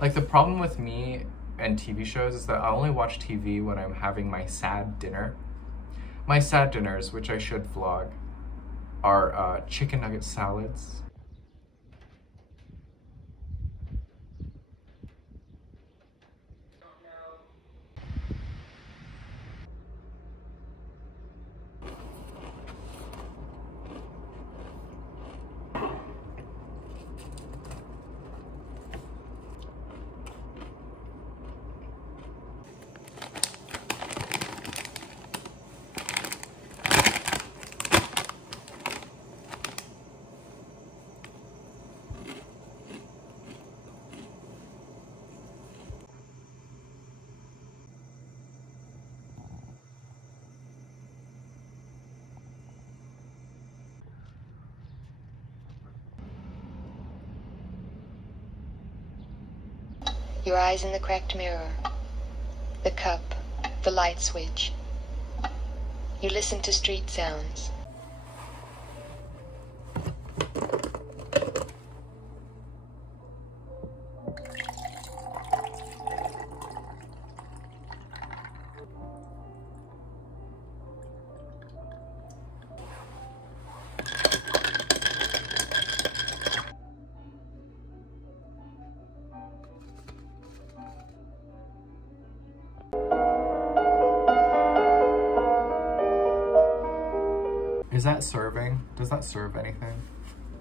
Like, the problem with me and TV shows is that I only watch TV when I'm having my sad dinner. My sad dinners, which I should vlog, are chicken nugget salads. Your eyes in the cracked mirror, the cup, the light switch. You listen to street sounds. Is that serving? Does that serve anything?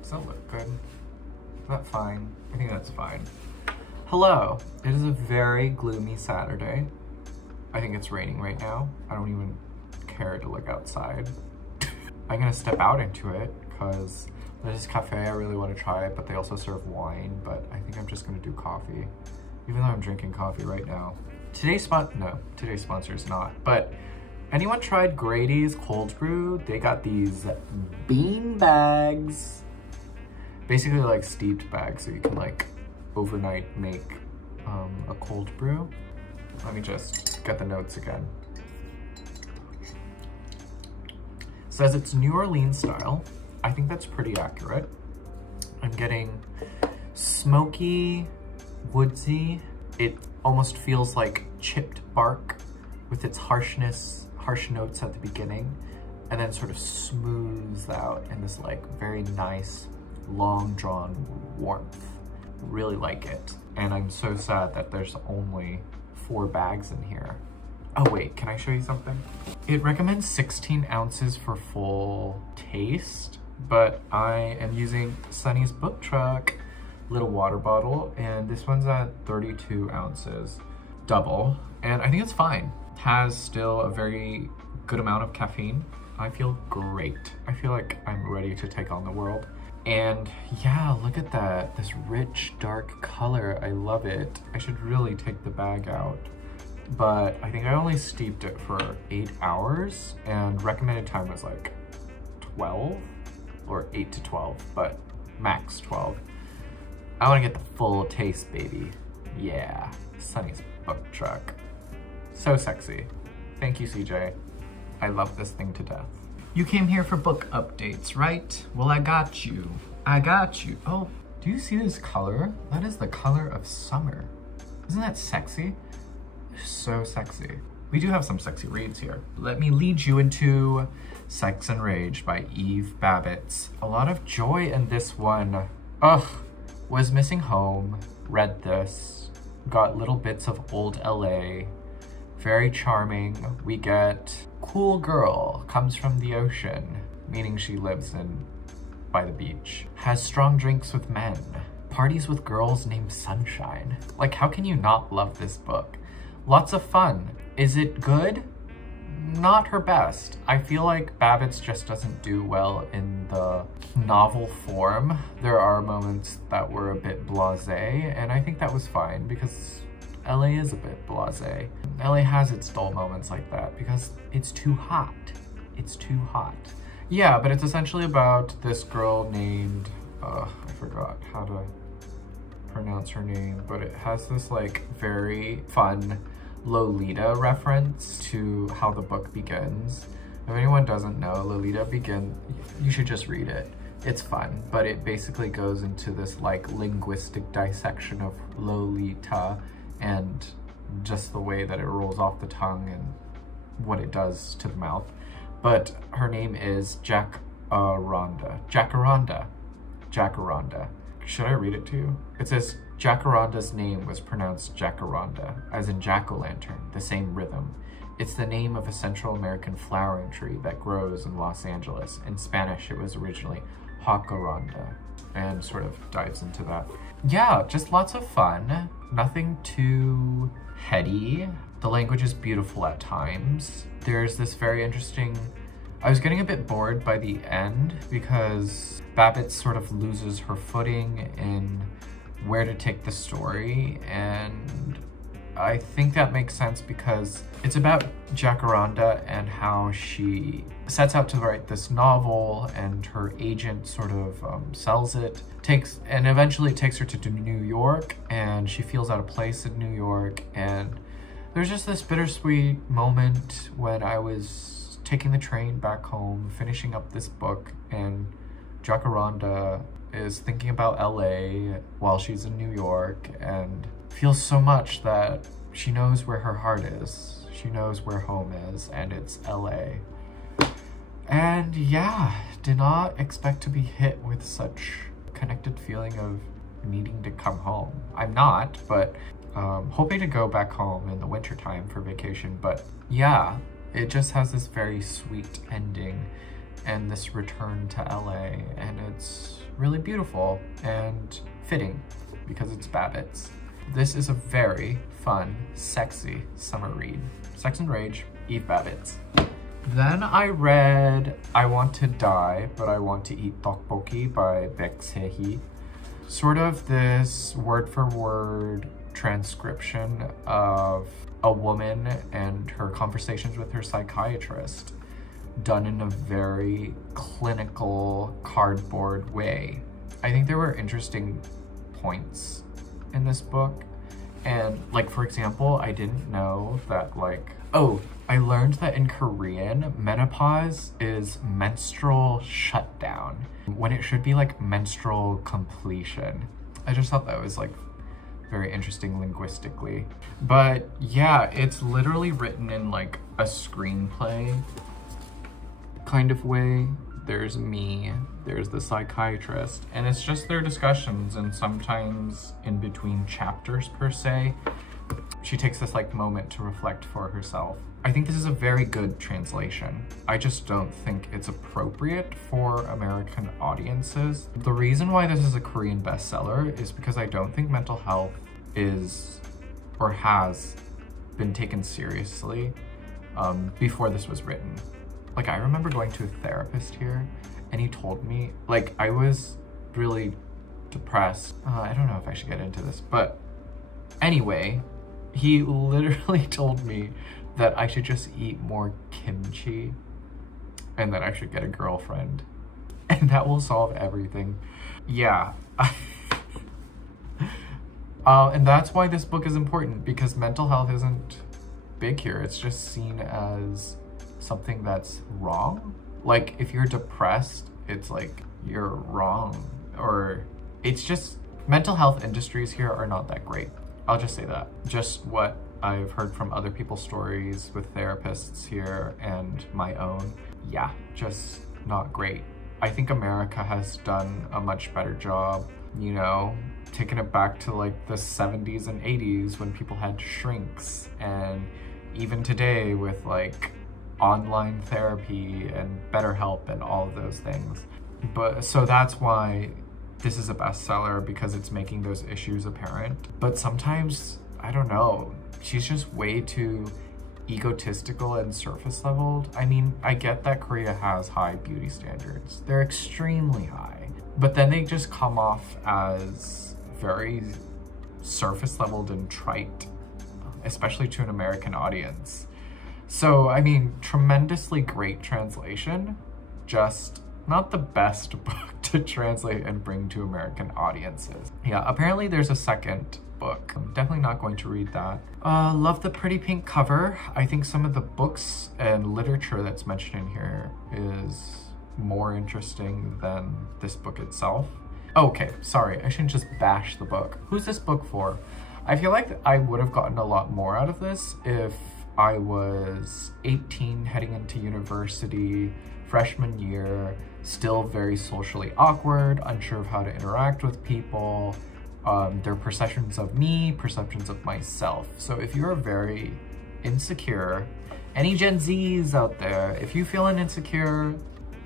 Does that look good? Is that fine? I think that's fine. Hello, it is a very gloomy Saturday. I think it's raining right now. I don't even care to look outside. I'm gonna step out into it because there's this cafe I really want to try, but they also serve wine, but I think I'm just gonna do coffee, even though I'm drinking coffee right now. Today's sponsor is not, but anyone tried Grady's cold brew? They got these bean bags. Basically like steeped bags, so you can like overnight make a cold brew. Let me just get the notes again. Says it's New Orleans style. I think that's pretty accurate. I'm getting smoky, woodsy. It almost feels like chipped bark with its harsh notes at the beginning, and then sort of smooths out in this like very nice, long drawn warmth. Really like it. And I'm so sad that there's only 4 bags in here. Oh wait, can I show you something? It recommends 16 ounces for full taste, but I am using Sunny's Book Truck little water bottle, and this one's at 32 ounces, double, and I think it's fine. It has still a very good amount of caffeine. I feel great. I feel like I'm ready to take on the world. And yeah, look at that, this rich, dark color. I love it. I should really take the bag out, but I think I only steeped it for 8 hours, and recommended time was like 12 or 8 to 12, but max 12. I want to get the full taste, baby. Yeah, Sunny's Book Truck. So sexy. Thank you, CJ. I love this thing to death. You came here for book updates, right? Well, I got you. I got you. Oh, do you see this color? That is the color of summer. Isn't that sexy? So sexy. We do have some sexy reads here. Let me lead you into Sex and Rage by Eve Babitz. A lot of joy in this one. Ugh. Was missing home, read this, got little bits of old LA, very charming. We get cool girl, comes from the ocean, meaning she lives by the beach, has strong drinks with men, parties with girls named Sunshine. Like, how can you not love this book? Lots of fun. Is it good? Not her best. I feel like Babitz just doesn't do well in the novel form. There are moments that were a bit blasé, and I think that was fine because LA is a bit blasé. LA has its dull moments like that because it's too hot. It's too hot. Yeah, but it's essentially about this girl named, I forgot how to pronounce her name, but it has this like very fun Lolita reference to how the book begins. If anyone doesn't know, Lolita you should just read it. It's fun, but it basically goes into this like linguistic dissection of Lolita and just the way that it rolls off the tongue and what it does to the mouth. But her name is Jacaranda. Should I read it to you? It says, Jacaranda's name was pronounced Jacaranda, as in jack-o'-lantern, the same rhythm. It's the name of a Central American flowering tree that grows in Los Angeles. In Spanish, it was originally Jacaranda, and sort of dives into that. Yeah, just lots of fun. Nothing too heady. The language is beautiful at times. There's this very interesting... I was getting a bit bored by the end because Babitz sort of loses her footing in where to take the story, and I think that makes sense because it's about Jacaranda and how she sets out to write this novel, and her agent sort of sells it, and eventually takes her to New York, and she feels out of place in New York. And there's just this bittersweet moment when I was taking the train back home, finishing up this book, and Jacaranda is thinking about LA while she's in New York and feels so much that she knows where her heart is. She knows where home is, and it's LA. And yeah, did not expect to be hit with such connected feeling of needing to come home. I'm not, but hoping to go back home in the wintertime for vacation. But yeah, it just has this very sweet ending and this return to LA, and it's really beautiful and fitting because it's Babitz. This is a very fun, sexy summer read. Sex and Rage, Eve Babitz. Then I read I Want to Die, But I Want to Eat Tteokbokki by Se-hee. Sort of this word-for-word transcription of a woman and her conversations with her psychiatrist, done in a very clinical, cardboard way. I think there were interesting points in this book. And like, for example, I didn't know that I learned that in Korean, menopause is menstrual shutdown when it should be like menstrual completion. I just thought that was like very interesting linguistically. But yeah, it's literally written in like a screenplay kind of way. There's me, there's the psychiatrist, and it's just their discussions, and sometimes in between chapters per se, she takes this like moment to reflect for herself. I think this is a very good translation. I just don't think it's appropriate for American audiences. The reason why this is a Korean bestseller is because I don't think mental health is or has been taken seriously before this was written. Like, I remember going to a therapist here, and he told me, like, I was really depressed. I don't know if I should get into this, but anyway, he literally told me that I should just eat more kimchi and that I should get a girlfriend, and that will solve everything. Yeah. And that's why this book is important, because mental health isn't big here. It's just seen as something that's wrong. Like, if you're depressed, it's like you're wrong, or it's just mental health industries here are not that great. I'll just say that. Just what I've heard from other people's stories with therapists here and my own. Yeah, just not great. I think America has done a much better job, you know, taking it back to like the 70s and 80s when people had shrinks, and even today with like online therapy and BetterHelp and all of those things. But so that's why this is a bestseller, because it's making those issues apparent. But sometimes, I don't know, she's just way too egotistical and surface leveled. I mean, I get that Korea has high beauty standards. They're extremely high, but then they just come off as very surface leveled and trite, especially to an American audience. So, I mean, tremendously great translation, just not the best book to translate and bring to American audiences. Yeah, apparently there's a second book. I'm definitely not going to read that. Love the pretty pink cover. I think some of the books and literature that's mentioned in here is more interesting than this book itself. Okay, sorry, I shouldn't just bash the book. Who's this book for? I feel like I would have gotten a lot more out of this if I was 18 heading into university, freshman year, still very socially awkward, unsure of how to interact with people. Their perceptions of me, perceptions of myself. So if you're very insecure, any Gen Zs out there, if you feeling insecure,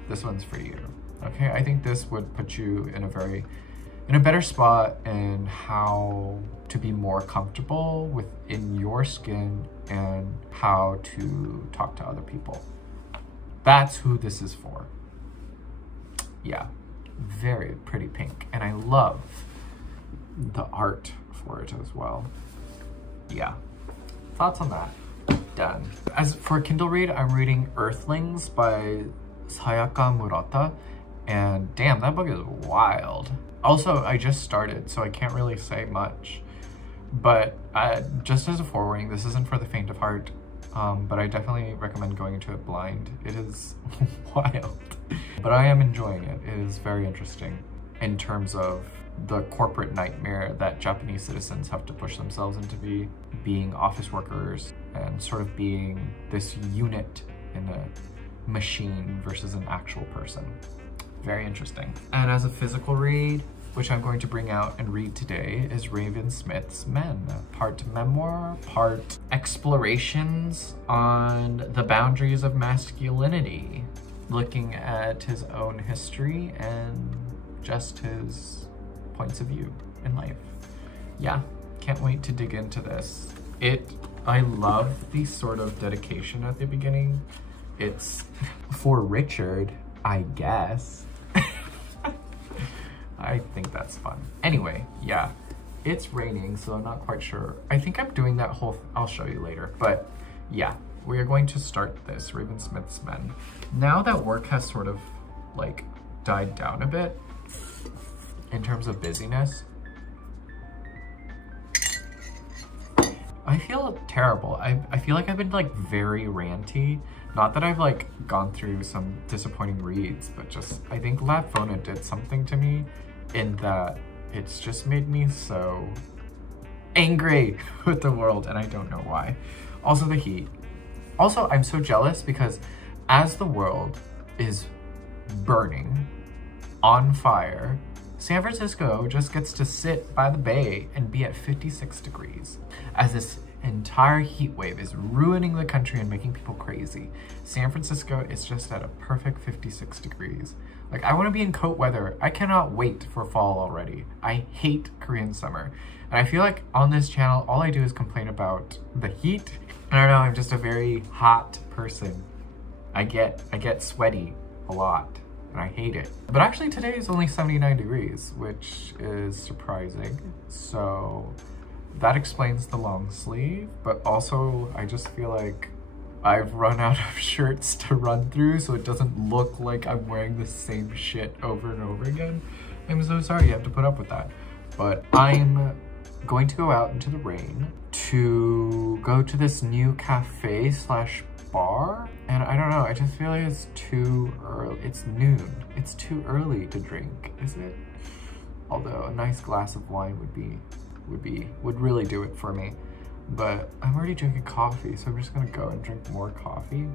this one's for you. Okay, I think this would put you in a better spot in how to be more comfortable within your skin and how to talk to other people. That's who this is for. Yeah, very pretty pink. And I love the art for it as well. Yeah, thoughts on that? Done. As for a Kindle read, I'm reading Earthlings by Sayaka Murata. And damn, that book is wild. Also, I just started, so I can't really say much. But just as a forewarning, this isn't for the faint of heart, but I definitely recommend going into it blind. It is wild, but I am enjoying it. It is very interesting in terms of the corporate nightmare that Japanese citizens have to push themselves into being office workers and sort of being this unit in a machine versus an actual person. Very interesting. And as a physical read, which I'm going to bring out and read today, is Raven Smith's Men. Part memoir, part explorations on the boundaries of masculinity, looking at his own history and just his points of view in life. Yeah, can't wait to dig into this. I love the sort of dedication at the beginning. It's for Richard, I guess. I think that's fun. Anyway, yeah, it's raining, so I'm not quite sure. I think I'm doing that whole, I'll show you later. But yeah, we are going to start this, Raven Smith's Men. Now that work has sort of like died down a bit in terms of busyness, I feel terrible. I feel like I've been like very ranty. Not that I've like gone through some disappointing reads, but just I think La Fona did something to me in that it's just made me so angry with the world, and I don't know why. Also the heat. Also, I'm so jealous because as the world is burning on fire, San Francisco just gets to sit by the bay and be at 56 degrees. As this entire heat wave is ruining the country and making people crazy, San Francisco is just at a perfect 56 degrees. Like, I want to be in coat weather. I cannot wait for fall already. I hate Korean summer. And I feel like on this channel, all I do is complain about the heat. I don't know, I'm just a very hot person. I get sweaty a lot, and I hate it. But actually today is only 79 degrees, which is surprising. So that explains the long sleeve, but also I just feel like I've run out of shirts to run through, so it doesn't look like I'm wearing the same shit over and over again. I'm so sorry you have to put up with that. But I'm going to go out into the rain to go to this new cafe slash bar, and I don't know, I just feel like it's too early. It's noon. It's too early to drink, is it? Although a nice glass of wine would really do it for me. But I'm already drinking coffee, so I'm just gonna go and drink more coffee.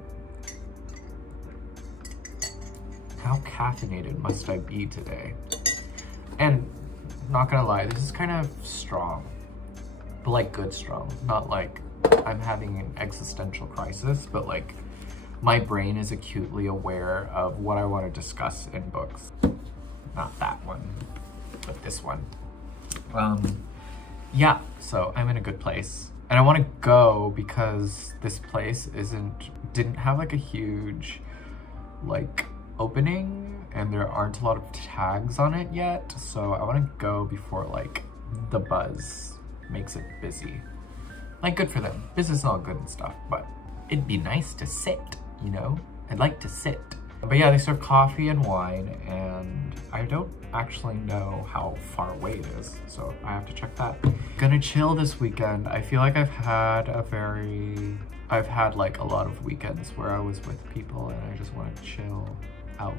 How caffeinated must I be today? And not gonna lie, this is kind of strong, but like good strong. Not like I'm having an existential crisis, but like my brain is acutely aware of what I want to discuss in books. Not that one, but this one. Yeah, so I'm in a good place. And I want to go because this place didn't have like a huge like opening, and there aren't a lot of tags on it yet. So I want to go before like the buzz makes it busy. Like, good for them. Business is all good and stuff, but it'd be nice to sit, you know? I'd like to sit. But yeah, they serve coffee and wine, and I don't actually know how far away it is, so I have to check that. Gonna chill this weekend. I feel like I've had like a lot of weekends where I was with people and I just want to chill out.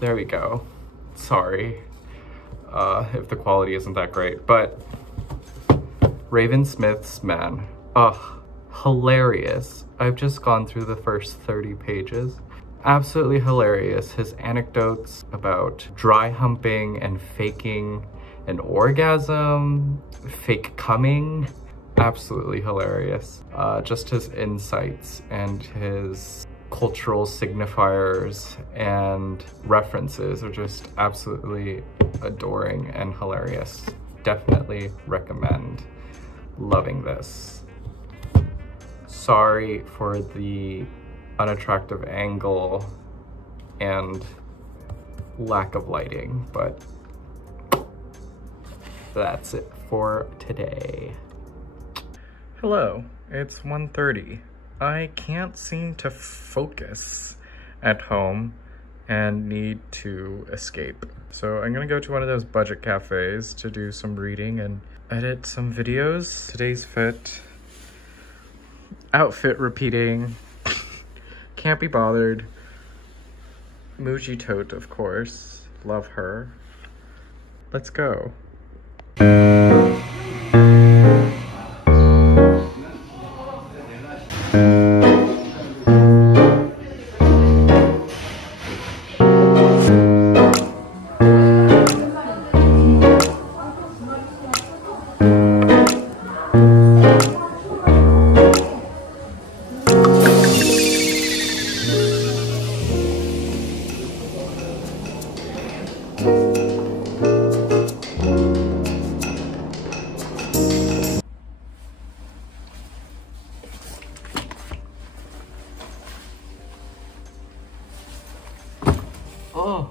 There we go. Sorry if the quality isn't that great, but Raven Smith's Man. Ugh, hilarious. I've just gone through the first 30 pages. Absolutely hilarious. His anecdotes about dry humping and faking an orgasm, fake coming. Absolutely hilarious. Just his insights and his cultural signifiers and references are just absolutely adoring and hilarious. Definitely recommend. Loving this. Sorry for the unattractive angle and lack of lighting, but that's it for today. Hello, it's 1:30. I can't seem to focus at home and need to escape. So I'm gonna go to one of those budget cafes to do some reading and edit some videos. Today's fit, outfit repeating, can't be bothered. Muji tote, of course, love her. Let's go. Oh,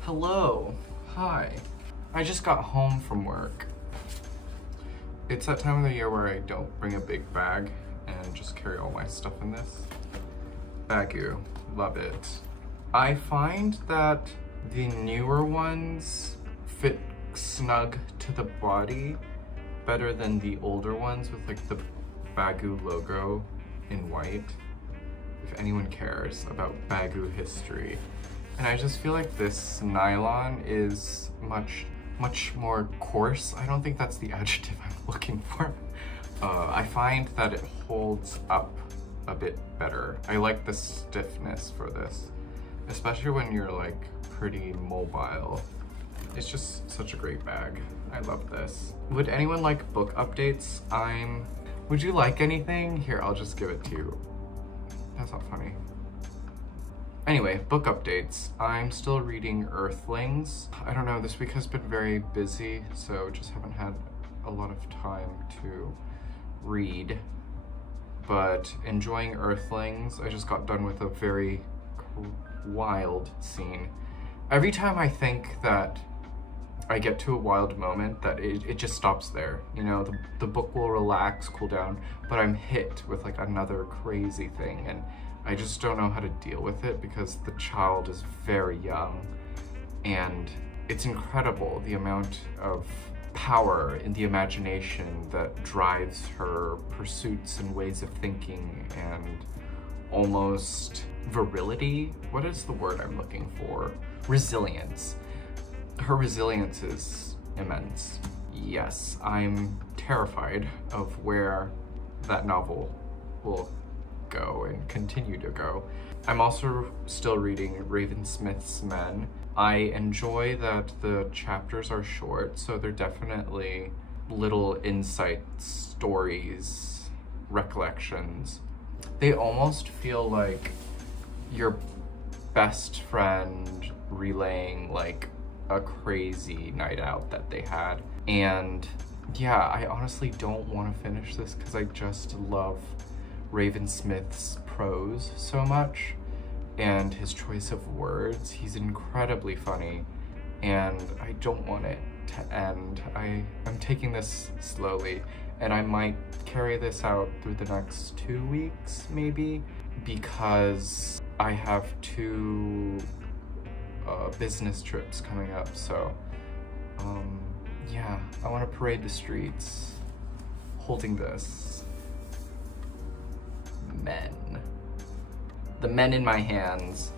hello, hi. I just got home from work. It's that time of the year where I don't bring a big bag and just carry all my stuff in this. Baggu, love it. I find that the newer ones fit snug to the body better than the older ones with like the Baggu logo in white, if anyone cares about Baggu history. And I just feel like this nylon is much more coarse. I don't think that's the adjective I'm looking for. I find that it holds up a bit better. I like the stiffness for this, especially when you're like pretty mobile. It's just such a great bag. I love this. Would anyone like book updates? Would you like anything? Here, I'll just give it to you. That's not funny. Anyway, book updates. I'm still reading Earthlings. I don't know, this week has been very busy, so just haven't had a lot of time to read. But enjoying Earthlings. I just got done with a very wild scene. Every time I think that I get to a wild moment, that it just stops there. You know, the book will relax, cool down, but I'm hit with like another crazy thing, and I just don't know how to deal with it because the child is very young, and it's incredible the amount of power in the imagination that drives her pursuits and ways of thinking and almost virility. What is the word I'm looking for? Resilience. Her resilience is immense. Yes, I'm terrified of where that novel will go and continue to go. I'm also still reading Raven Smith's Men. I enjoy that the chapters are short, so they're definitely little insight stories, recollections. They almost feel like your best friend relaying like a crazy night out that they had. And yeah, I honestly don't want to finish this because I just love Raven Smith's prose so much and his choice of words. He's incredibly funny and I don't want it to end. I'm taking this slowly and I might carry this out through the next 2 weeks maybe, because I have 2 business trips coming up. So yeah, I want to parade the streets holding this. The men in my hands.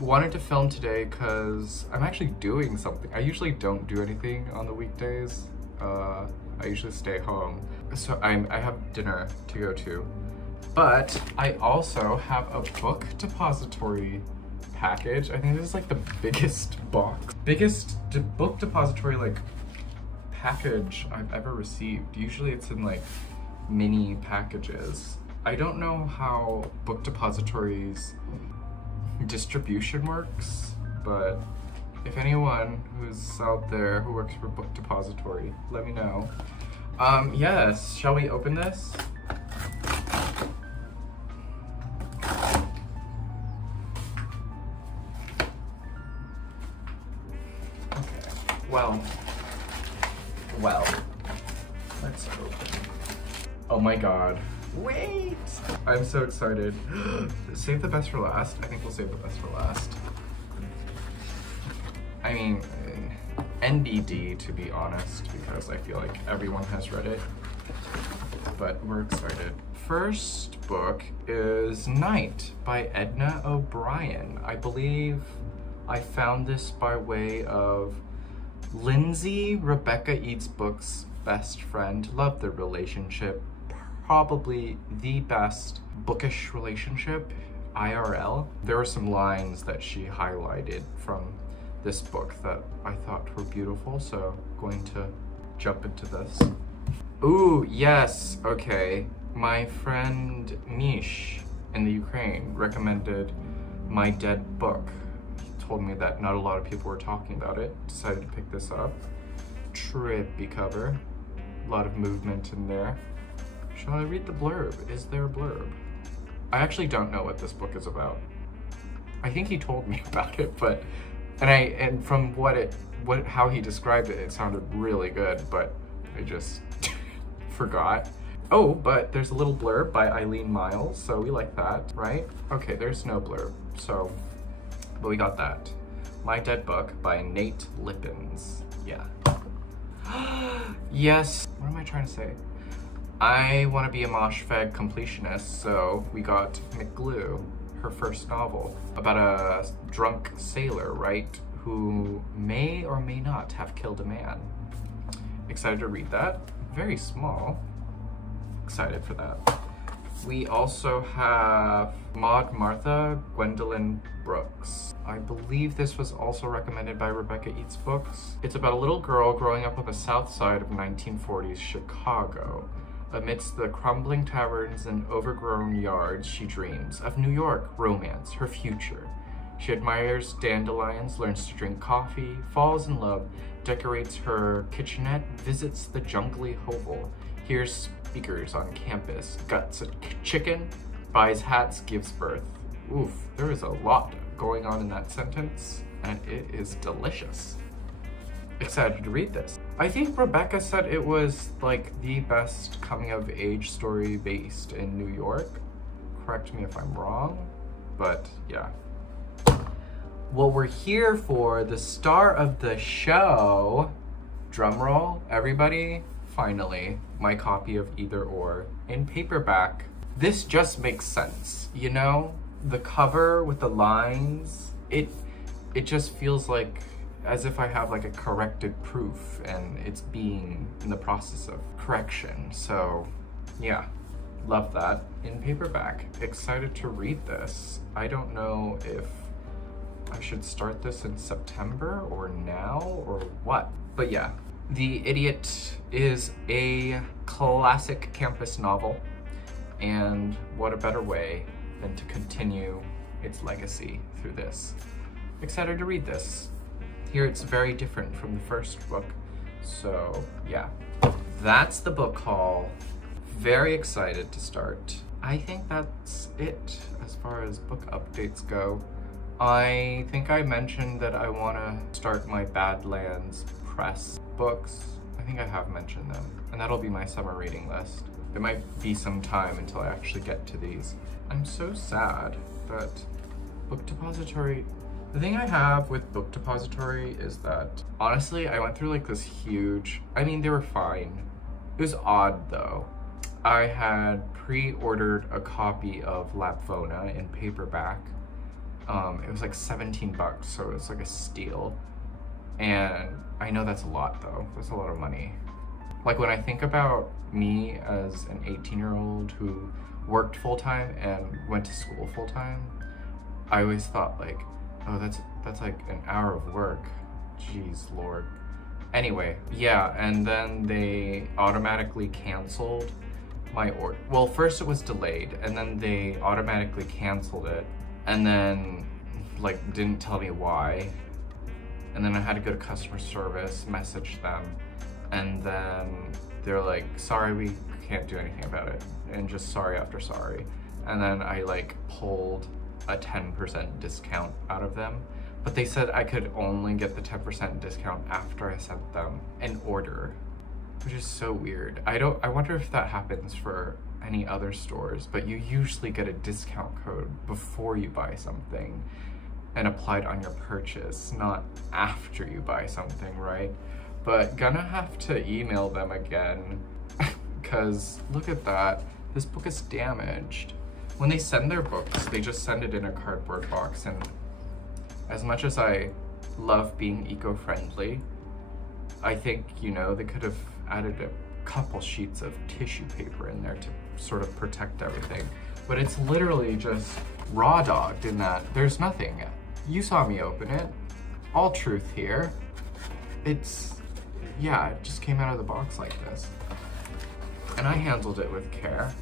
Wanted to film today because I'm actually doing something. I usually don't do anything on the weekdays. I usually stay home. So I have dinner to go to. But I also have a book depository package. I think this is like the biggest box. Biggest book depository like package I've ever received. Usually it's in like mini packages. I don't know how book depositories distribution works, but if anyone who's out there who works for book depository, let me know. Yes, shall we open this? Okay, well, let's open. Oh my god. Wait! I'm so excited. Save the best for last. I think we'll save the best for last. I mean, NBD to be honest, because I feel like everyone has read it, but we're excited. First book is Night by Edna O'Brien. I believe I found this by way of Lindsay, Rebecca Eats Books' best friend. Love the relationship. Probably the best bookish relationship, IRL. There were some lines that she highlighted from this book that I thought were beautiful, so going to jump into this. Ooh, yes, okay. My friend Mish in the Ukraine recommended My Dead Book. He told me that not a lot of people were talking about it. Decided to pick this up. Trippy cover. A lot of movement in there. Shall I read the blurb? Is there a blurb? I actually don't know what this book is about. I think he told me about it, but and from how he described it, it sounded really good, but I just forgot. Oh, but there's a little blurb by Eileen Miles, so we like that, right? Okay, there's no blurb, so, but we got that. My Dead Book by Nate Lippens. Yeah. Yes. What am I trying to say? I want to be a Moshfegh completionist, so we got McGlue, her first novel, about a drunk sailor, right, who may or may not have killed a man. Excited to read that. Very small. Excited for that. We also have Maud Martha, Gwendolyn Brooks. I believe this was also recommended by Rebecca Eats Books. It's about a little girl growing up on the south side of 1940s Chicago. Amidst the crumbling taverns and overgrown yards, she dreams of New York, romance, her future. She admires dandelions, learns to drink coffee, falls in love, decorates her kitchenette, visits the jungly hovel, hears speakers on campus, guts a chicken, buys hats, gives birth. Oof, there is a lot going on in that sentence, and it is delicious. Excited to read this. I think Rebecca said it was like the best coming of age story based in New York. Correct me if I'm wrong, but yeah. What we're here for, the star of the show, drumroll, everybody, finally, my copy of Either Or in paperback. This just makes sense, you know? The cover with the lines, it just feels like as if I have like a corrected proof and it's being in the process of correction. So yeah, love that in paperback. Excited to read this. I don't know if I should start this in September or now or what? But yeah, The Idiot is a classic campus novel, and what a better way than to continue its legacy through this. Excited to read this. Here it's very different from the first book, so yeah. That's the book haul. Very excited to start. I think that's it as far as book updates go. I think I mentioned that I want to start my Badlands Press books. I think I have mentioned them, and that'll be my summer reading list. It might be some time until I actually get to these. I'm so sad that Book Depository, the thing I have with Book Depository is that, honestly, I went through like this huge, I mean, they were fine. It was odd though. I had pre-ordered a copy of Lapvona in paperback. It was like 17 bucks, so it was like a steal. And I know that's a lot though, that's a lot of money. Like when I think about me as an 18-year-old who worked full-time and went to school full-time, I always thought like, oh, that's like an hour of work. Jeez Lord. Anyway, yeah, and then they automatically canceled my order. Well, first it was delayed, and then they automatically canceled it, and then like didn't tell me why. And then I had to go to customer service, message them, and then they're like, sorry, we can't do anything about it, and just sorry after sorry. And then I like pulled a 10% discount out of them, but they said I could only get the 10% discount after I sent them an order, which is so weird. I wonder if that happens for any other stores, but you usually get a discount code before you buy something and applied on your purchase, not after you buy something, right? But gonna have to email them again, because look at that, this book is damaged. When they send their books, they just send it in a cardboard box, and as much as I love being eco-friendly, I think, you know, they could have added a couple sheets of tissue paper in there to sort of protect everything. But it's literally just raw dogged in that there's nothing. You saw me open it. All truth here. It's, yeah, it just came out of the box like this. And I handled it with care.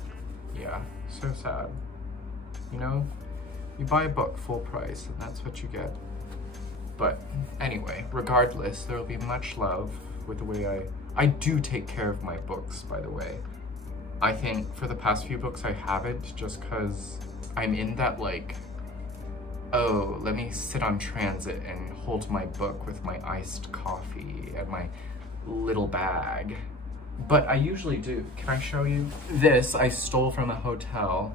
Yeah, so sad. You know, you buy a book full price and that's what you get. But anyway, regardless, there will be much love with the way I do take care of my books, by the way. I think for the past few books I haven't, just because I'm in that like, oh, let me sit on transit and hold my book with my iced coffee and my little bag. But I usually do. Can I show you? This I stole from a hotel,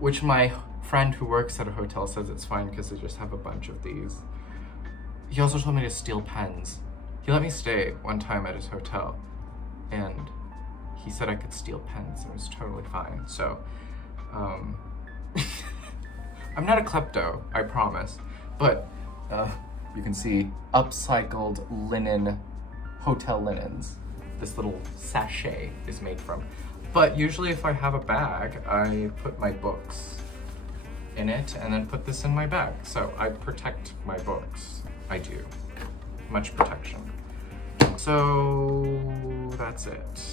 which my friend who works at a hotel says it's fine because they just have a bunch of these. He also told me to steal pens. He let me stay one time at his hotel, and he said I could steal pens, and it was totally fine. So, I'm not a klepto, I promise. But you can see upcycled linen, hotel linens. This little sachet is made from. But usually if I have a bag, I put my books in it and then put this in my bag. So I protect my books. I do. Much protection. So that's it.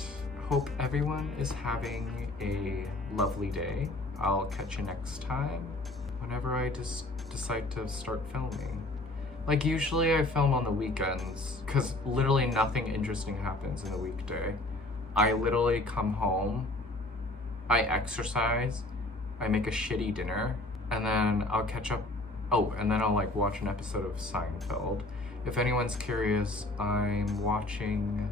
Hope everyone is having a lovely day. I'll catch you next time whenever I just decide to start filming. Like usually I film on the weekends because literally nothing interesting happens in a weekday. I literally come home, I exercise, I make a shitty dinner, and then I'll catch up. Oh, and then I'll like watch an episode of Seinfeld. If anyone's curious, I'm watching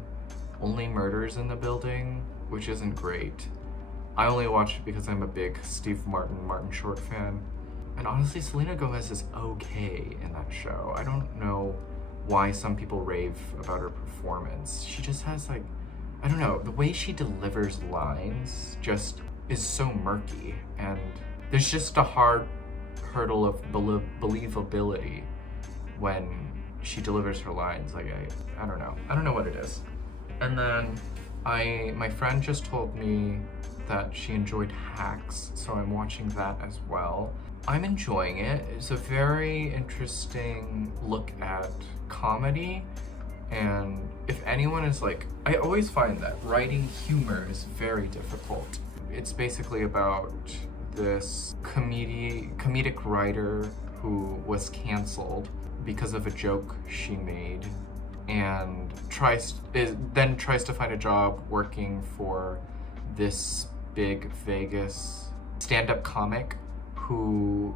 Only Murders in the Building, which isn't great. I only watch it because I'm a big Steve Martin Short fan. And honestly, Selena Gomez is okay in that show. I don't know why some people rave about her performance. She just has like, I don't know, the way she delivers lines just is so murky, and there's just a hard hurdle of believability when she delivers her lines. Like, I don't know. I don't know what it is. And then my friend just told me that she enjoyed Hacks, so I'm watching that as well. I'm enjoying it. It's a very interesting look at comedy. And if anyone is like, I always find that writing humor is very difficult. It's basically about this comedic writer who was canceled because of a joke she made, and then tries to find a job working for this big Vegas stand-up comic who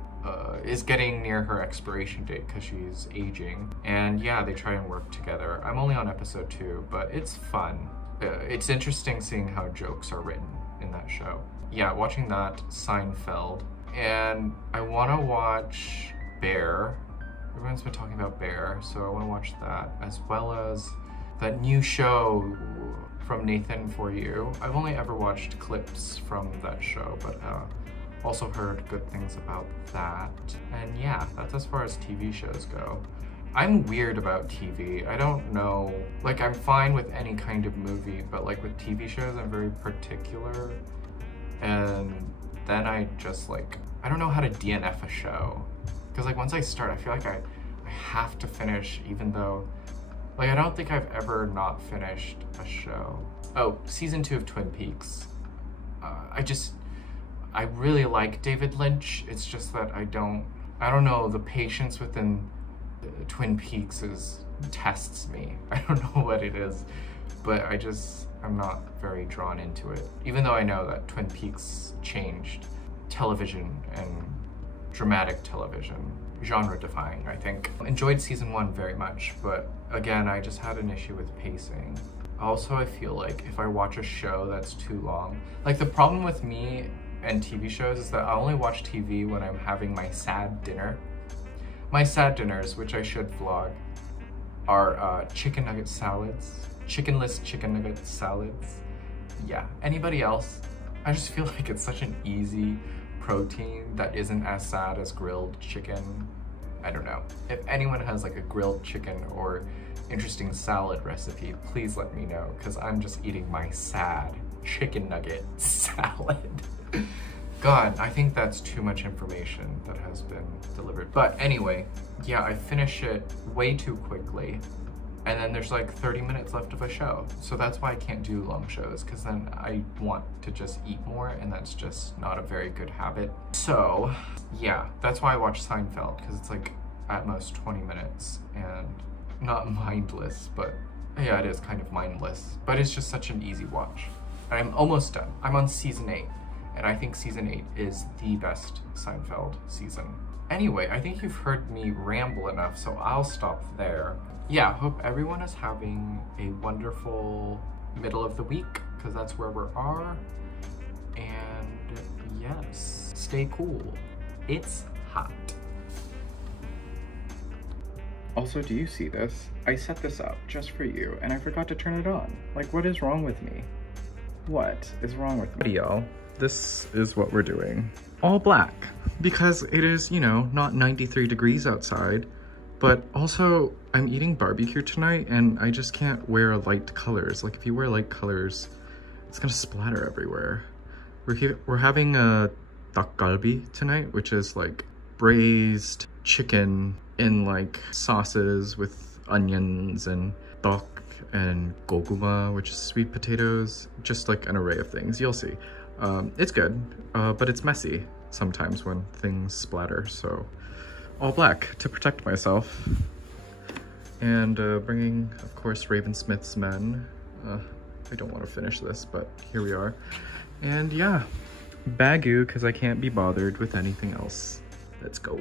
is getting near her expiration date because she's aging. And yeah, they try and work together. I'm only on episode 2, but it's fun. It's interesting seeing how jokes are written in that show. Yeah, watching that, Seinfeld. And I want to watch Bear. Everyone's been talking about Bear, so I want to watch that, as well as that new show from Nathan For You. I've only ever watched clips from that show, but also heard good things about that. And yeah, that's as far as TV shows go. I'm weird about TV. I don't know, like I'm fine with any kind of movie, but like with TV shows, I'm very particular. And then I just like, I don't know how to DNF a show. Because like once I start, I feel like I have to finish, even though, like I don't think I've ever not finished a show. Oh, season 2 of Twin Peaks. I really like David Lynch. It's just that I don't know, the patience within Twin Peaks tests me. I don't know what it is, but I'm not very drawn into it. Even though I know that Twin Peaks changed television and dramatic television, genre-defying, I think. Enjoyed season 1 very much, but again, I just had an issue with pacing. Also, I feel like if I watch a show that's too long, like the problem with me and TV shows is that I only watch TV when I'm having my sad dinner. My sad dinners, which I should vlog, are chicken nugget salads, chickenless chicken nugget salads. Yeah, anybody else? I just feel like it's such an easy protein that isn't as sad as grilled chicken. I don't know. If anyone has like a grilled chicken or interesting salad recipe, please let me know, because I'm just eating my sad chicken nugget salad. God, I think that's too much information that has been delivered. But anyway, yeah, I finish it way too quickly. And then there's like 30 minutes left of a show. So that's why I can't do long shows, because then I want to just eat more, and that's just not a very good habit. So yeah, that's why I watch Seinfeld, because it's like at most 20 minutes and not mindless, but yeah, it is kind of mindless, but it's just such an easy watch. And I'm almost done. I'm on season 8, and I think season 8 is the best Seinfeld season. Anyway, I think you've heard me ramble enough, so I'll stop there. Yeah, hope everyone is having a wonderful middle of the week, because that's where we are. And yes, stay cool. It's hot. Also, do you see this? I set this up just for you, and I forgot to turn it on. Like, what is wrong with me? What is wrong with me? Y'all, this is what we're doing. All black, because it is, you know, not 93 degrees outside, but also I'm eating barbecue tonight, and I just can't wear light colors. Like, if you wear light colors, it's gonna splatter everywhere. We're having a tteokbokki tonight, which is like braised chicken in like sauces with onions and tteok and goguma, which is sweet potatoes, just like an array of things. You'll see. It's good, but it's messy sometimes when things splatter, so all black to protect myself. And bringing, of course, Ravensmith's Men. I don't want to finish this, but here we are. And yeah, Baggu, because I can't be bothered with anything else. Let's go.